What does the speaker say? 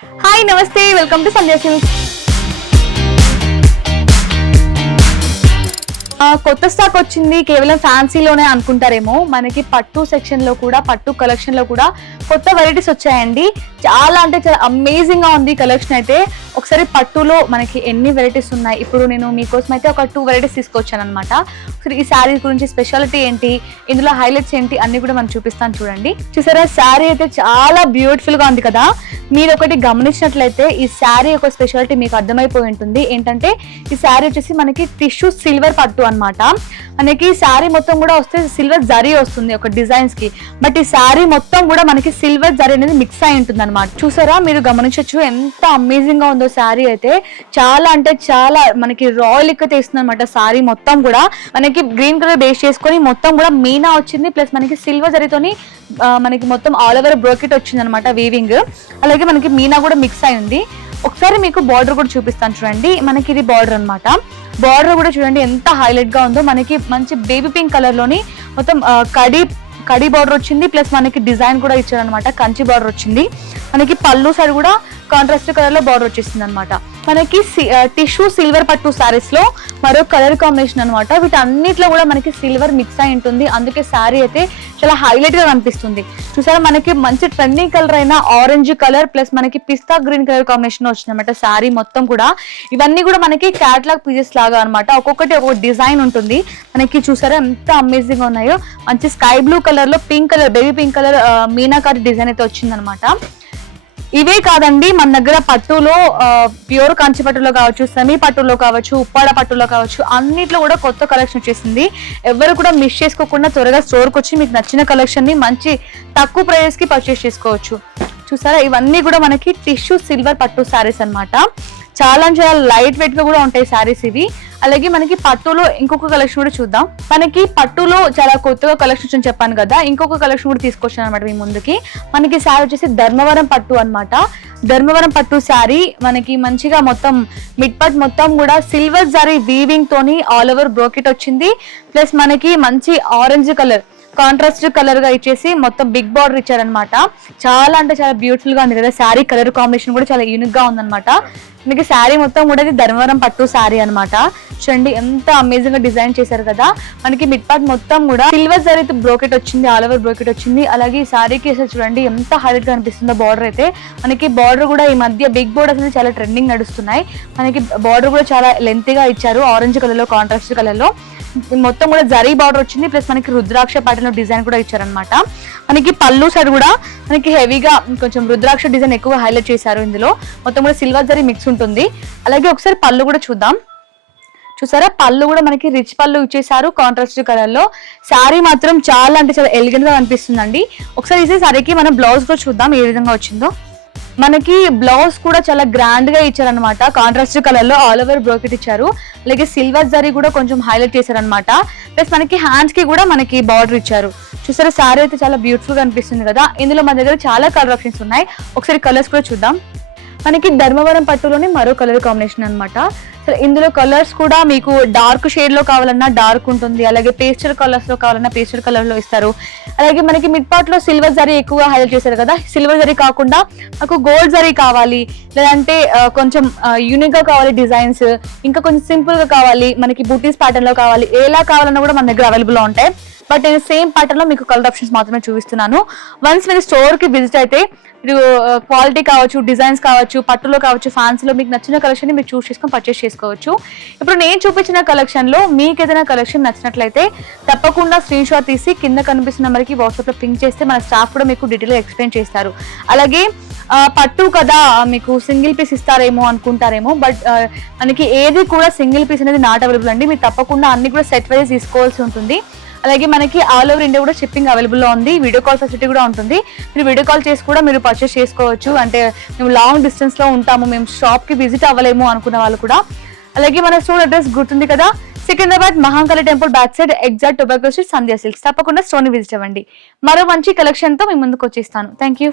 Hi నమస్తే welcome to Sandhya silks. కొత్త stock వచ్చింది కేవలం ఫ్యాన్సీలోనే అనుకుంటారేమో, మనకి పట్టు సెక్షన్ లో కూడా పట్టు కలెక్షన్ లో కూడా కొత్త వెరైటీస్ వచ్చాయండి. చాలా అంటే చాలా అమేజింగ్ గా ఉంది కలెక్షన్ అయితే. ఒకసారి పట్టులో మనకి ఎన్ని వెరైటీస్ ఉన్నాయి, ఇప్పుడు నేను మీకోసం అయితే ఒక 2 వెరైటీస్ తీసుకొచ్చాను అనమాట. ఒకసారి ఈ శారీ గురించి స్పెషాలిటీ ఏంటి, ఇందులో హైలైట్స్ ఏంటి అన్ని కూడా మనం చూపిస్తాను చూడండి. చూసారా శారీ అయితే చాలా బ్యూటిఫుల్ గా ఉంది కదా. మీరు ఒకటి గమనించినట్లయితే ఈ శారీ యొక్క స్పెషాలిటీ మీకు అర్థమైపోయి ఉంటుంది. ఏంటంటే ఈ శారీ వచ్చేసి మనకి టిష్యూ సిల్వర్ పట్టు అన్నమాట. మనకి శారీ మొత్తం కూడా వస్తే సిల్వర్ జరీ వస్తుంది ఒక డిజైన్స్ కి, బట్ ఈ శారీ మొత్తం కూడా మనకి సిల్వర్ జరీ అనేది మిక్స్ అయి ఉంటుంది అనమాట. చూసారా, మీరు గమనించవచ్చు ఎంత అమేజింగ్ గా ఉందో శారీ అయితే. చాలా అంటే చాలా మనకి రాయల్ లుక్ తెస్తుంది అనమాట. శారీ మొత్తం కూడా మనకి గ్రీన్ కలర్ బేస్ చేసుకొని మొత్తం కూడా మీనా వచ్చింది, ప్లస్ మనకి సిల్వర్ జరీతోని మనకి మొత్తం ఆల్ ఓవర్ బ్రోకెట్ వచ్చింది అనమాట వీవింగ్. అలాగే మనకి మీనా కూడా మిక్స్ అయింది. ఒకసారి మీకు బార్డర్ కూడా చూపిస్తాను చూడండి. మనకి ఇది బార్డర్ అనమాట. బార్డర్ కూడా చూడండి ఎంత హైలైట్ గా ఉందో. మనకి మంచి బేబీ పింక్ కలర్ లోని మొత్తం కడి బార్డర్ వచ్చింది, ప్లస్ మనకి డిజైన్ కూడా ఇచ్చారు అనమాట. కంచి బార్డర్ వచ్చింది. మనకి పళ్ళు సైడ్ కూడా కాంట్రాస్ట్ కలర్ లో బార్డర్ వచ్చేసింది అనమాట. మనకి టిష్యూ సిల్వర్ పట్టు సారీస్ లో మరో కలర్ కాంబినేషన్ అనమాట. వీటన్నిటిలో కూడా మనకి సిల్వర్ మిక్స్ అయి ఉంటుంది, అందుకే శారీ అయితే చాలా హైలైట్ గా కనిపిస్తుంది. చూసారా, మనకి మంచి ట్రెండింగ్ కలర్ అయిన ఆరెంజ్ కలర్ ప్లస్ మనకి పిస్తా గ్రీన్ కలర్ కాంబినేషన్ వచ్చింది అనమాట శారీ మొత్తం కూడా. ఇవన్నీ కూడా మనకి క్యాటలాగ్ పీసెస్ లాగా అనమాట. ఒక్కొక్కటి ఒక్కొక్క డిజైన్ ఉంటుంది మనకి. చూసారా ఎంత అమేజింగ్ గా ఉన్నాయో. మంచి స్కై బ్లూ కలర్ లో pink colour, baby pink colour meenakari design అయితే వచ్చింది అనమాట. ఇవే కాదండి, మన దగ్గర పట్టులో ప్యూర్ కంచి పట్టులో కావచ్చు, సెమీ పట్టులో కావచ్చు, ఉప్పాడ పట్టులో కావచ్చు, అన్నిట్లో కూడా కొత్త కలెక్షన్ వచ్చేసింది. ఎవరు కూడా మిస్ చేసుకోకుండా త్వరగా స్టోర్కి వచ్చి మీకు నచ్చిన కలెక్షన్ ని మంచి తక్కువ ప్రైస్ కి పర్చేస్ చేసుకోవచ్చు. చూసారా, ఇవన్నీ కూడా మనకి టిష్యూ సిల్వర్ పట్టు శారీస్ అనమాట. చాలా చాలా లైట్ వెయిట్ గా కూడా ఉంటాయి శారీస్ ఇవి. అలాగే మనకి పట్టులో ఇంకొక కలెక్షన్ కూడా చూద్దాం. మనకి పట్టులో చాలా కొత్తగా కలెక్షన్ చెప్పాను కదా, ఇంకొక కలెక్షన్ కూడా తీసుకొచ్చాను అనమాట మీ ముందుకి. మనకి శారీ వచ్చేసి ధర్మవరం పట్టు అనమాట. ధర్మవరం పట్టు శారీ మనకి మంచిగా మొత్తం మిడ్ పట్ మొత్తం కూడా సిల్వర్ జరీ వీవింగ్ తోని ఆల్ ఓవర్ బ్రోకెట్ వచ్చింది, ప్లస్ మనకి మంచి ఆరెంజ్ కలర్ కాంట్రాస్ట్ కలర్ గా ఇచ్చేసి మొత్తం బిగ్ బార్డర్ ఇచ్చారనమాట. చాలా అంటే చాలా బ్యూటిఫుల్ గా ఉంది కదా. శారీ కలర్ కాంబినేషన్ కూడా చాలా యూనిక్ గా ఉందన్నమాట. మనకి శారీ మొత్తం కూడా ఇది ధర్మవరం పట్టు శారీ అనమాట. చూడండి ఎంత అమేజింగ్ గా డిజైన్ చేశారు కదా. మనకి మిడ్ పార్ట్ మొత్తం కూడా సిల్వర్ జరీ బ్రోకెట్ వచ్చింది, ఆల్ ఓవర్ బ్రోకెట్ వచ్చింది. అలాగే ఈ శారీకి అసలు చూడండి ఎంత హైలైట్ గా అనిపిస్తుందో బార్డర్ అయితే. మనకి బార్డర్ కూడా ఈ మధ్య బిగ్ బోర్డర్స్ అనేది చాలా ట్రెండింగ్ నడుస్తున్నాయి. మనకి బార్డర్ కూడా చాలా లెంతీగా ఇచ్చారు, ఆరెంజ్ కలర్ లో కాంట్రాస్ట్ కలర్ లో మొత్తం కూడా జరీ బార్డర్ వచ్చింది, ప్లస్ మనకి రుద్రాక్ష ప్యాటర్న్ లో డిజైన్ కూడా ఇచ్చారనమాట. మనకి పళ్ళు సైడ్ కూడా మనకి హెవీగా కొంచెం రుద్రాక్ష డిజైన్ ఎక్కువగా హైలైట్ చేశారు. ఇందులో మొత్తం కూడా సిల్వర్ జరీ మిక్స్ ఉంటుంది. అలాగే ఒకసారి పళ్ళు కూడా చూద్దాం. చూసారా, పళ్ళు కూడా మనకి రిచ్ పళ్ళు ఇచ్చేసారు కాంట్రాస్ట్ కలర్ లో. శారీ మాత్రం చాలా అంటే చాలా ఎలిగెంట్ గా కనిపిస్తుందండి. ఒకసారి ఈ శారీకి మనం బ్లౌజ్ కూడా చూద్దాం ఏ విధంగా వచ్చిందో. మనకి బ్లౌజ్ కూడా చాలా గ్రాండ్ గా ఇచ్చారనమాట. కాంట్రాస్ట్ కలర్ లో ఆల్ ఓవర్ బ్రోకెట్ ఇచ్చారు. అలాగే సిల్వర్ జరీ కూడా కొంచెం హైలైట్ చేశారనమాట. ప్లస్ మనకి హ్యాండ్స్ కి కూడా మనకి బార్డర్ ఇచ్చారు. చూసారా, శారీ అయితే చాలా బ్యూటిఫుల్ గా అనిపిస్తుంది కదా. ఇందులో మన దగ్గర చాలా కలర్ ఆప్షన్స్ ఉన్నాయి. ఒకసారి కలర్స్ కూడా చూద్దాం. మనకి ధర్మవరం పట్టులోని మరో కలర్ కాంబినేషన్ అనమాట. ఇందులో కలర్స్ కూడా మీకు డార్క్ షేడ్ లో కావాలన్నా డార్క్ ఉంటుంది, అలాగే పేస్టల్ కలర్స్ లో కావాలన్నా పేస్టల్ కలర్ లో ఇస్తారు. అలాగే మనకి మిడ్ పార్ట్ లో సిల్వర్ జరీ ఎక్కువగా హైలైట్ చేశారు కదా. సిల్వర్ జరీ కాకుండా నాకు గోల్డ్ జరీ కావాలి, లేదంటే కొంచెం యూనిక్ గా కావాలి డిజైన్స్, ఇంకా కొంచెం సింపుల్ గా కావాలి, మనకి బూటీస్ ప్యాటర్న్ లో కావాలి, ఎలా కావాలన్నా కూడా మన దగ్గర అవైలబుల్ ఉంటాయి. బట్ నేను సేమ్ ప్యాటర్న్ లో మీకు కలర్ ఆప్షన్స్ మాత్రమే చూపిస్తున్నాను. వన్స్ మీరు స్టోర్ కి విజిట్ అయితే మీరు క్వాలిటీ కావచ్చు, డిజైన్స్ కావచ్చు, పట్టులో కావచ్చు, ఫ్యాన్సీలో మీకు నచ్చిన కలెక్షన్ ని మీరు చూస్ చేసుకొని పర్చేస్ చేసుకోవచ్చు. ఇప్పుడు నేను చూపించిన కలెక్షన్ లో మీకు ఏదైనా కలెక్షన్ నచ్చినట్లయితే తప్పకుండా స్క్రీన్ షాట్ తీసి కింద కనిపిస్తున్న నెంబర్కి వాట్సాప్ లో పింక్ చేస్తే మన స్టాఫ్ కూడా మీకు డీటెయిల్ గా ఎక్స్ప్లెయిన్ చేస్తారు. అలాగే పట్టు కదా మీకు సింగిల్ పీస్ ఇస్తారేమో అనుకుంటారేమో, బట్ మనకి ఏది కూడా సింగిల్ పీస్ అనేది నాట్ అవైలబుల్ అండి. మీరు తప్పకుండా అన్ని కూడా సెట్ వైజ్ తీసుకోవాల్సి ఉంటుంది. అలాగే మనకి ఆల్ ఓవర్ ఇండియా కూడా షిప్పింగ్ అవైలబుల్ లో ఉంది. వీడియో కాల్ ఫెసిలిటీ కూడా ఉంటుంది. మీరు వీడియో కాల్ చేసి కూడా మీరు పర్చేస్ చేసుకోవచ్చు. అంటే మేము లాంగ్ డిస్టెన్స్ లో ఉంటాము, మేము షాప్ కి విజిట్ అవ్వలేము అనుకున్న వాళ్ళు కూడా. అలాగే మన స్టోర్ అడ్రస్ గుర్తుంది కదా, Secunderabad Mahankali temple back side exact tobacco street, Sandhya Silks. తప్పకుండా స్టోర్ ని విజిట్ అవ్వండి. మరో మంచి కలెక్షన్ తో మీ ముందుకు వచ్చేస్తాను. Thank you.